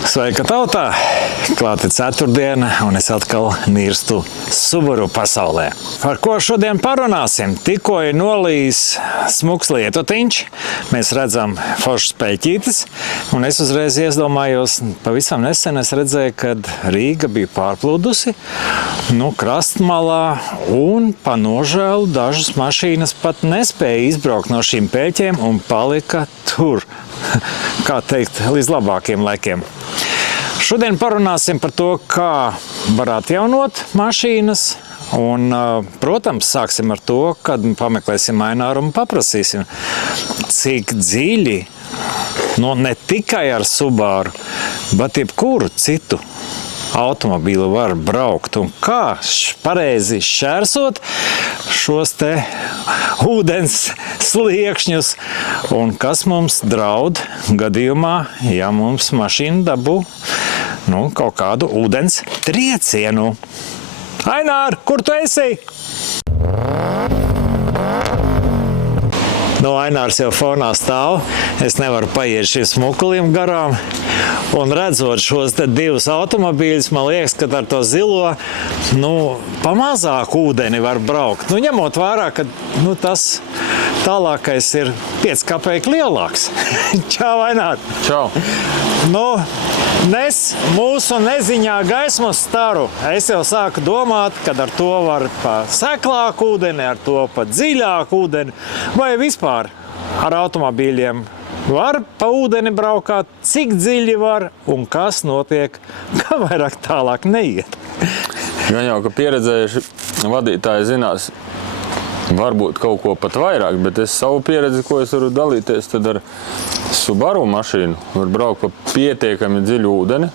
Sveika tautā! Klāta ceturtdiena, un es atkal nirstu Subaru pasaulē. Par ko šodien parunāsim? Tikko ir nolījis smuks lietutiņš, mēs redzam foršas peļķītes, un es uzreiz iedomājos, pavisam nesen es redzēju, kad Rīga bija pārplūdusi, krastmalā, un pa nožēlu dažas mašīnas pat nespēja izbraukt no šīm peļķiem un palika tur, kā teikt, līdz labākiem laikiem. Šodien parunāsim par to, kā var atjaunot mašīnas, un, protams, sāksim ar to, kad pameklēsim Aināru un paprasīsim, cik dziļi, ne tikai ar Subaru, bet jebkuru citu automobīlu var braukt, un kā pareizi šķērsot šos te ūdens sliekšņus, un kas mums draud gadījumā, ja mums mašīna dabū kaut kādu ūdens triecienu. Ainār, kur tu esi? Ainārs jau fonā stāv, es nevaru paiet šiem smukulim garām, un redzot šos te divus automobīļus, man liekas, ka ar to zilo, pa mazāku ūdeni var braukt. Ņemot vērā, ka tas tālākais ir 5 kapeiku lielāks. Čau, Ainār! Čau! Nes mūsu neziņā gaismas staru. Es jau sāku domāt, ka ar to var pa seklāku ūdeni, ar to pa dziļāku ūdeni, vai vispār ar automobīļiem var pa ūdeni braukāt, cik dziļi var un kas notiek, ka vairāk tālāk neiet. Gan jau, ka pieredzējuši vadītāji zinās, varbūt kaut ko pat vairāk, bet es savu pieredzi, ko es varu dalīties, tad ar Subaru mašīnu var braukt pa pietiekami dziļu ūdeni.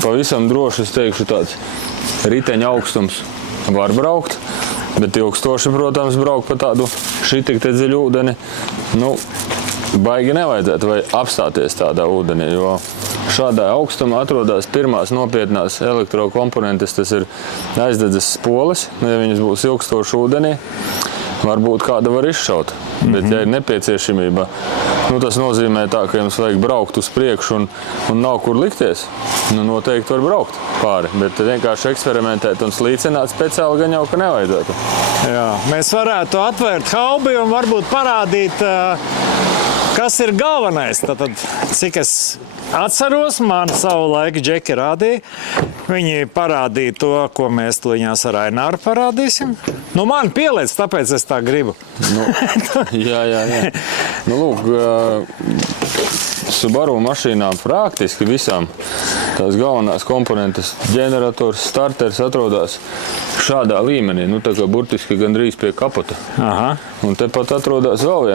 Pavisam droši es teikšu tāds riteņa augstums var braukt, bet ilgstoši, protams, braukt pa tādu šitik te dziļu ūdeni, baigi nevajadzētu vai apstāties tādā ūdenī, jo šādā augstumā atrodas pirmās nopietnās elektrokomponentes, tas ir aizdedzes spoles, ja viņas būs ilgstoši ūdenī, varbūt kāda var izšaut, bet ja ir nepieciešamība, tas nozīmē tā, ka jums vajag braukt uz priekšu un nav kur likties, noteikti var braukt pāri, bet vienkārši eksperimentēt un slīcināt speciāli gan jau, ka nevajadzētu. Jā, mēs varētu atvērt haubi un varbūt parādīt, kas ir galvenais. Tātad, cik es atceros, man savu laiku džeki rādīja. Viņi parādīja to, ko mēs tuliņās ar Aināru parādīsim. Man pieliec, tāpēc es tā gribu. Jā. Lūk, Subaru mašīnām praktiski visām tās galvenās komponentes, ģenerators, starters atrodas šādā līmenī, tā kā burtiski gandrīz pie kapota. Aha. Un tepat atrodas vēl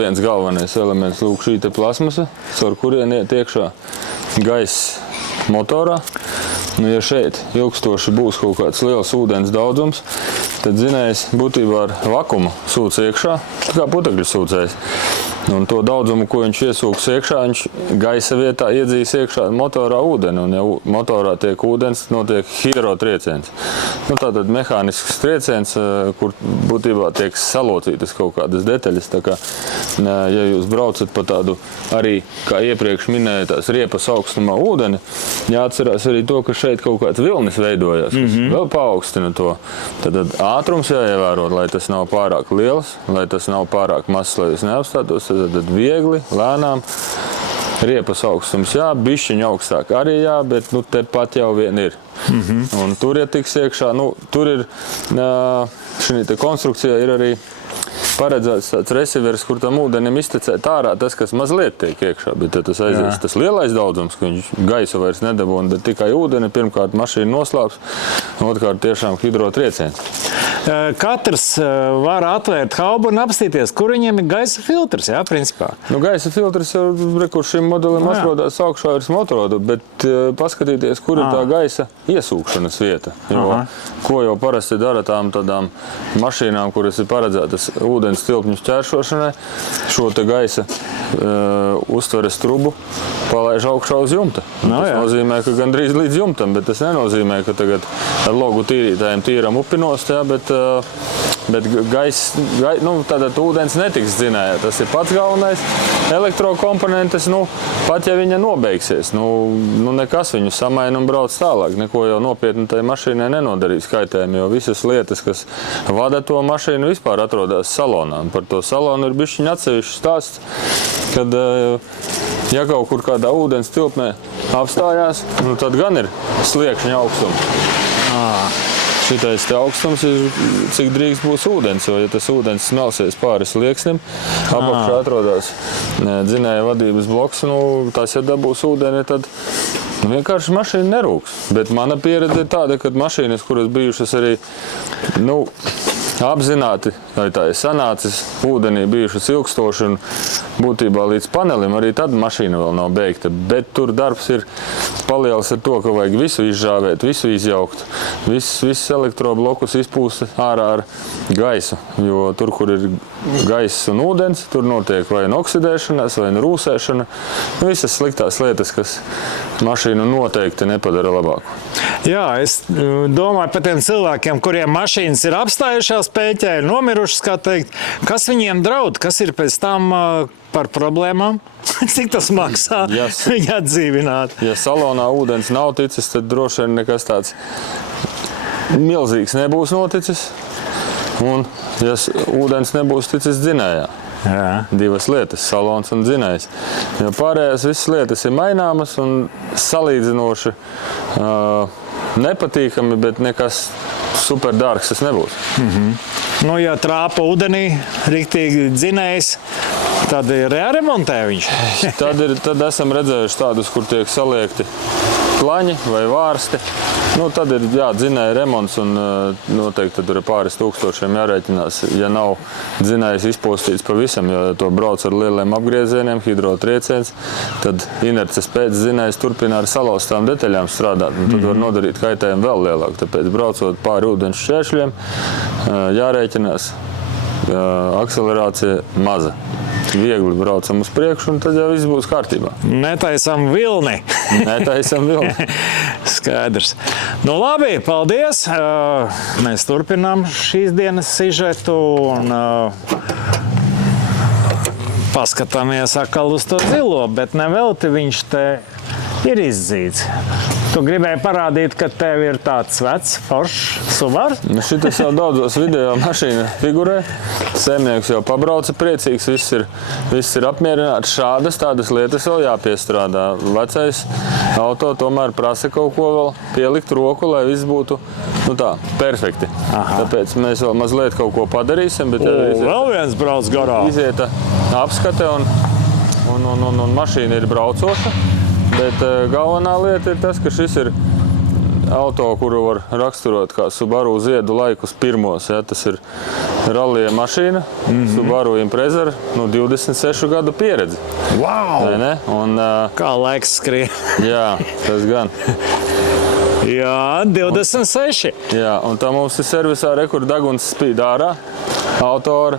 viens galvenais elements, lūk, šī te plasmasa, caur kurien iet iekšā gaiss motorā. Ja šeit ilgstoši būs kaut kāds liels ūdens daudzums, tad zinējs būtībā ar vakumu sūc iekšā, kā putekļu sūcējs. Un to daudzumu, ko viņš iesūks iekšā, viņš gaisa vietā iedzīs iekšā motorā ūdeni. Un ja motorā tiek ūdens, notiek hidrotrieciens. Tātad mehānisks trieciens, kur būtībā tiek salocītas kaut kādas detaļas. Tā kā, ja jūs braucat pa tādu arī, kā iepriekš minētās, riepas augstumā ūdeni, jāatcerās arī to, ka šeit kaut kāds vilnis veidojās, kas vēl paaugstina to. Tad ātrums jāievēro, lai tas nav pārāk liels, lai tas nav pārāk mazs, lai jūs neapstātos. Tad viegli, lēnām, riepas augstums jā, bišķiņ augstāk arī jā, bet tepat jau vien ir. Un tur, ja tiks iekšā, tur ir, šī te konstrukcijā ir arī paredzēts tāds resivers, kur tam ūdenim iztecēt ārā tas, kas mazliet tiek iekšā, bet tas aizies tas lielais daudzums, ka viņš gaisu vairs nedabūna, bet tikai ūdeni, pirmkārt mašīna noslāps, un otrkārt tiešām hidrotrieciens. Katrs var atvērt haubu un apstīties, kur viņiem ir gaisa filtrs, jā, principā? Gaisa filtrs jau, kur šim modelim atrodas augšā virs motora, bet paskatīties, kur ir tā gaisa iesūkšanas vieta. Jo, ko jau parasti dara tādām mašīnām, kuras ir paredzētas ūdeni ūdens tilpņu šķēršošanai šo te gaisa uztveres trubu palaiž augšā uz jumta. Tas nozīmē, ka gandrīz līdz jumtam, bet tas nenozīmē, ka tagad ar logu tīrītājiem tīram upinost, bet tātad ūdens netiks dzinējā. Tas ir pats galvenais. Elektrokomponentes, pat ja viņa nobeigsies, nekas viņu samaina un brauc tālāk. Neko jau nopietni tai mašīnai nenodarīs kaitējumu, jo visas lietas, kas vada to mašīnu, vispār atrodas salonā. Un par to salonu ir bišķiņ atsevišķs stāsts, kad ja kaut kur kādā ūdens tilpnē apstājās, tad gan ir sliekšņa augstums. Šitais te augstums ir, cik drīkst būs ūdens, jo, ja tas ūdens smelsies pāri slieksnim, apakšā atrodas dzinēja vadības bloks, tas, ja dabūs ūdeni, tad vienkārši mašīna nerūks. Bet mana pieredze ir tāda, ka mašīnas, kuras bijušas arī, apzināti, vai tā ir sanācis ūdenī bijušas ilgstoši un būtībā līdz panelim, arī tad mašīna vēl nav beigta. Bet tur darbs ir paliels ar to, ka vajag visu izžāvēt, visu izjaukt, visus elektroblokus izpūst ārā ar gaisu. Jo tur, kur ir gaiss un ūdens, tur notiek vai nu oksidēšanās, vai nu rūsēšana. Visas sliktās lietas, kas mašīnu noteikti nepadara labāku. Jā, es domāju par tiem cilvēkiem, kuriem mašīnas ir apstājušās pēķē, ir nomirušas, kā teikt. Kas viņiem draud? Kas ir pēc tam par problēmām? Cik tas maksā viņu atdzīvināt? Ja salonā ūdens nav ticis, tad droši vien nekas tāds milzīgs nebūs noticis. Un, ja ūdens nebūs ticis dzinējā. Jā. Divas lietas, salons un dzinējs. Jo pārējās visas lietas ir maināmas un salīdzinoši nepatīkami, bet nekas super dārgs tas nebūs. Ja trāpa ūdenī, riktīgi dzinējs, tad ir jāremontē viņš. Tad esam redzējuši tādus, kur tiek saliekti klaņi vai vārsti. Tad ir dzinēja remonts un noteikti tur ir pāris tūkstošiem jārēķinās, ja nav dzinējs izpostīts pavisam, jo to brauc ar lieliem apgriezieniem, hidrotrieciens, tad inerces pēc dzinējs turpina ar salauztām detaļām strādāt. Tad var nodarīt kaitējumu vēl lielāku. Tāpēc braucot pāri ūdens šķēršļiem, jārēķinās akcelerācija maza. Viegli braucam uz priekšu, un tad jau viss būs kārtībā. Netaisam vilni. Netaisam vilni. Skaidrs. Labi, paldies. Mēs turpinām šīs dienas sižetu un paskatāmies atkal uz to zilo, bet nevelti viņš te ir izdzīts. Tu gribēji parādīt, ka tev ir tāds vecs, foršs Subaru? Šitas jau daudzos video mašīna figurē. Saimnieks jau pabrauca priecīgs, viss ir apmierināts. Tādas lietas vēl jāpiestrādā. Vecais auto tomēr prasa kaut ko vēl pielikt roku, lai viss būtu perfekti. Tāpēc mēs vēl mazliet kaut ko padarīsim. Bet vēl viens brauc garā. Izieta apskate un mašīna ir braucoša. Bet galvenā lieta ir tas, ka šis ir auto, kuru var raksturot kā Subaru ziedu laikus pirmos. Tas ir rallija mašīna, Subaru Impreza, 26 gadu pieredze. Wow! Un, kā laiks skrien. Jā, tas gan. Jā, 26. Jā, un tā mums ir servisā kur deguns spīd ārā. Autora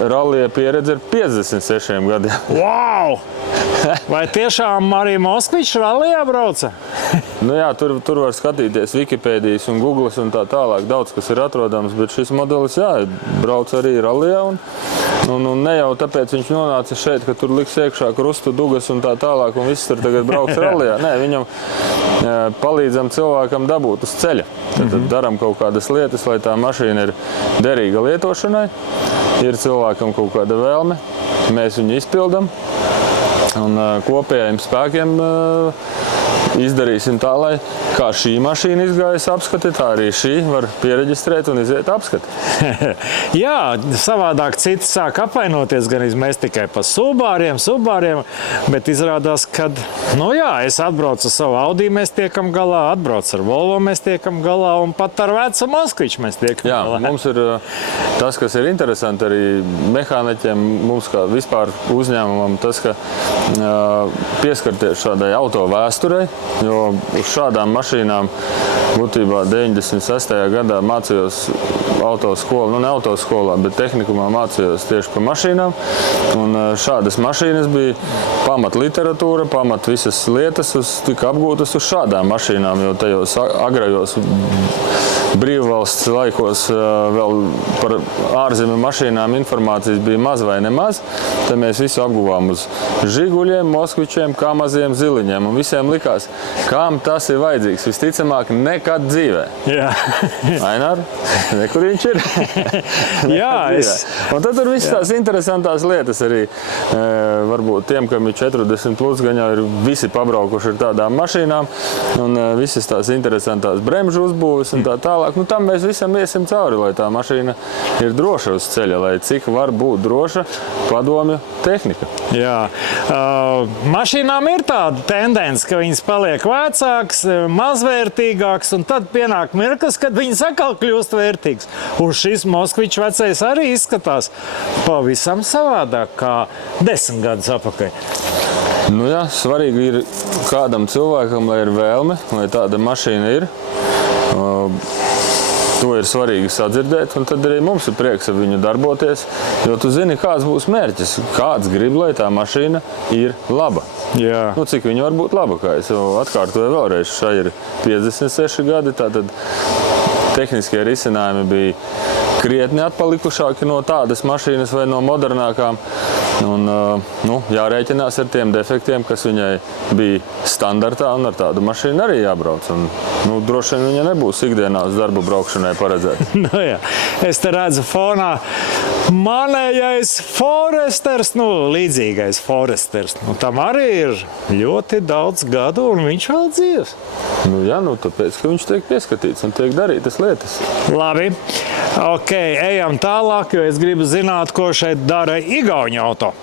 rallija pieredze ir 56 gadiem. Wow! Vai tiešām arī Moskvičs rallijā brauca? Jā, tur var skatīties Wikipēdijas un Googles un tā tālāk. Daudz, kas ir atrodams, bet šis modelis, brauc arī rallijā. Un ne jau tāpēc viņš nonāca šeit, ka tur liks iekšā krustu, dugas un tā tālāk, un viss tur tagad brauc rallijā. Nē, viņam palīdzam cilvēkam dabūt uz ceļa. Tad daram kaut kādas lietas, lai tā mašīna ir derīga lietošanai. Ir cilvēkam kaut kāda vēlme, mēs viņu izpildam. Un kopējiem spēkiem izdarīsim tā, lai kā šī mašīna izgājas apskati, tā arī šī var piereģistrēt un iziet apskati. Jā, savādāk citi sāk apvainoties, gan mēs tikai pa Subāriem, bet izrādās, ka, es atbraucu ar savu Audi, mēs tiekam galā, atbraucu ar Volvo, mēs tiekam galā, un pat ar vecu Moskviču mēs tiekam galā. Jā, mums ir tas, kas ir interesanti arī mehāniķiem, mums kā vispār uzņēmumam, tas, ka pieskarties šādai auto vēsturei, jo uz šādām mašīnām būtībā 96. gadā mācījos autoskolā, nu ne autoskolā, bet tehnikumā mācījos tieši par mašīnām. Un šādas mašīnas bija pamat literatūra, pamat visas lietas tika apgūtas uz šādām mašīnām, jo tajos agrajos brīvvalsts laikos vēl par ārzemju mašīnām informācijas bija maz vai nemaz. Tad mēs visu apguvām uz Žiguļiem, Moskvičiem, Kamaziem, Ziliņiem. Un visiem likās, kam tas ir vajadzīgs. Visticamāk, nekad dzīvē. Jā. Ainār, nekur viņš ir. Jā, Un tad tur viss tās interesantās lietas arī. Varbūt tiem, kam ir 40 plus, gan jau ir visi pabraukuši ar tādām mašīnām. Un visas tās interesantās bremžu uzbūves un tā tālāk. Nu, tam mēs visam iesim cauri, lai tā mašīna ir droša uz ceļa, lai cik var būt droša padomju tehnika. Jā. Mašīnām ir tāda tendence, ka viņas paliek vecākas, mazvērtīgākas, un tad pienāk mirklis, kad viņas atkal kļūst vērtīgas. Un šis Moskvičs vecais arī izskatās pavisam savādāk kā 10 gadus atpakaļ. Nu jā, svarīgi ir kādam cilvēkam, lai ir vēlme, lai tāda mašīna ir. To ir svarīgi sadzirdēt, un tad arī mums ir prieks ar viņu darboties, jo tu zini, kāds būs mērķis. Kāds grib, lai tā mašīna ir laba. Jā. Nu, cik viņa var būt laba, kā es jau atkārtoju vēlreiz. Šai ir 56 gadi, tātad tehniskie risinājumi bija krietni atpalikušāki no tādas mašīnas vai no modernākām. Un, jārēķinās ar tiem defektiem, kas viņai bija standartā, un ar tādu mašīnu arī jābrauc. Un, droši vien viņa nebūs ikdienā uz darba braukšanai paredzēta. Jā. Es te redzu fonā manējais Foresters, līdzīgais Foresters. Tam arī ir ļoti daudz gadu, un viņš vēl dzīvs. Tāpēc, ka viņš tiek pieskatīts un tiek darītas lietas. Labi. Ok, ejam tālāk, jo es gribu zināt, ko šeit dara igauņu auto.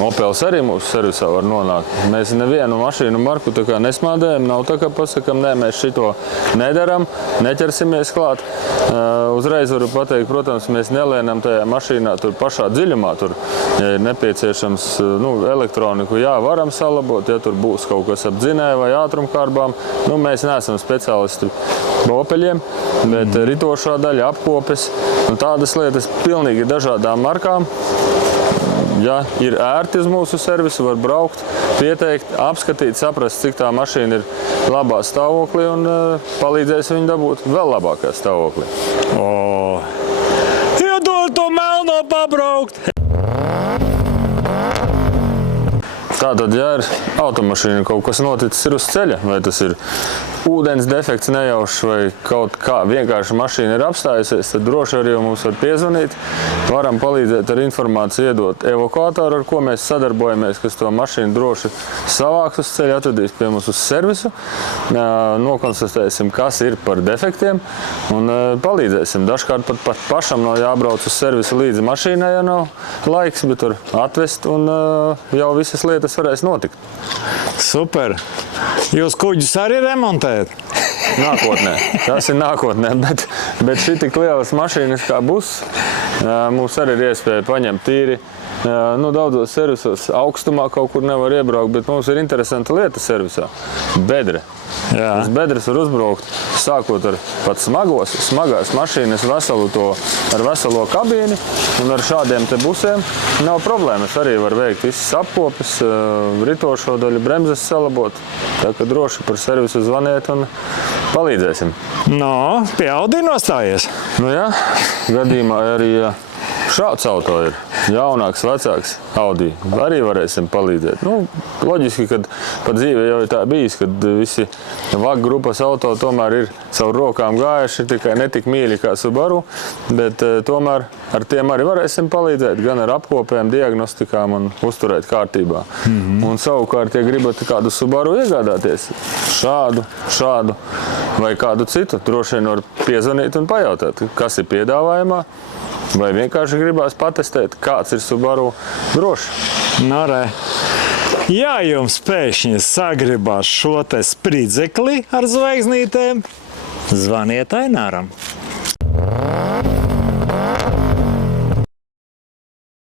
Opels arī mūsu servisā var nonākt. Mēs nevienu mašīnu marku tā kā nesmādējam, nav tā kā pasakam, nē, mēs šito nedaram, neķersimies klāt. Uzreiz varu pateikt, protams, mēs nelienam tajā mašīnā tur pašā dziļumā, tur, ja ir nepieciešams elektroniku, jā, varam salabot, ja tur būs kaut kas ap dzinēju vai ātrumkārbām. Mēs neesam speciālisti Opeļiem, bet ritošā daļa, apkopes un tādas lietas pilnīgi dažādām markām. Ja ir ērti uz mūsu servisu, var braukt, pieteikt, apskatīt, saprast, cik tā mašīna ir labā stāvoklī un palīdzēs viņu dabūt vēl labākā stāvoklī. Iedod to melno pabraukt! Tātad, ja ir automašīna, kaut kas noticis ir uz ceļa, vai tas ir ūdens defekts nejaušs vai kaut kā vienkārši mašīna ir apstājusies, tad droši arī mums var piezvanīt. Varam palīdzēt ar informāciju, iedot evakuātoru, ar ko mēs sadarbojamies, kas to mašīnu droši savāks uz ceļa, atvedīs pie mums uz servisu. Nokonstatēsim, kas ir par defektiem un palīdzēsim. Dažkārt pat pašam nav jābrauc uz servisu līdzi mašīnai, ja nav laiks, bet var atvest un jau visas lietas varēs notikt. Super! Jūs kuģus arī remontējat? Nākotnē. Tas ir nākotnē, bet šī tik lielas mašīnas kā bus, mums arī ir iespēja paņemt tīri. Daudzos servisos augstumā kaut kur nevar iebraukt, bet mums ir interesanta lieta servisā – bedre. Tas bedres var uzbraukt, sākot ar pat smagās mašīnas ar veselo kabīni, un ar šādiem te busiem nav problēmas. Arī var veikt visas apkopes, ritošo daļu, bremzes salabot. Tā kā droši par servisu zvaniet un palīdzēsim. Pie Audi nostājies? Jā, gadījumā arī šāds auto ir. Jaunāks, vecāks Audi. Arī varēsim palīdzēt. Loģiski, kad pa dzīve jau ir tā bijis, kad visi VAG grupas auto tomēr ir caur rokām gājuši, tikai netik mīļi kā Subaru, bet tomēr ar tiem arī varēsim palīdzēt, gan ar apkopēm, diagnostikām un uzturēt kārtībā. Un savukārt, ja gribat kādu Subaru iegādāties, šādu vai kādu citu, droši vien var piezvanīt un pajautāt, kas ir piedāvājumā, vai vienkārši gribās patestēt, kāds ir Subaru droši. Ja jums pēkšņi sagribās šo te spridzekli ar zvaigznītēm, zvaniet Aināram.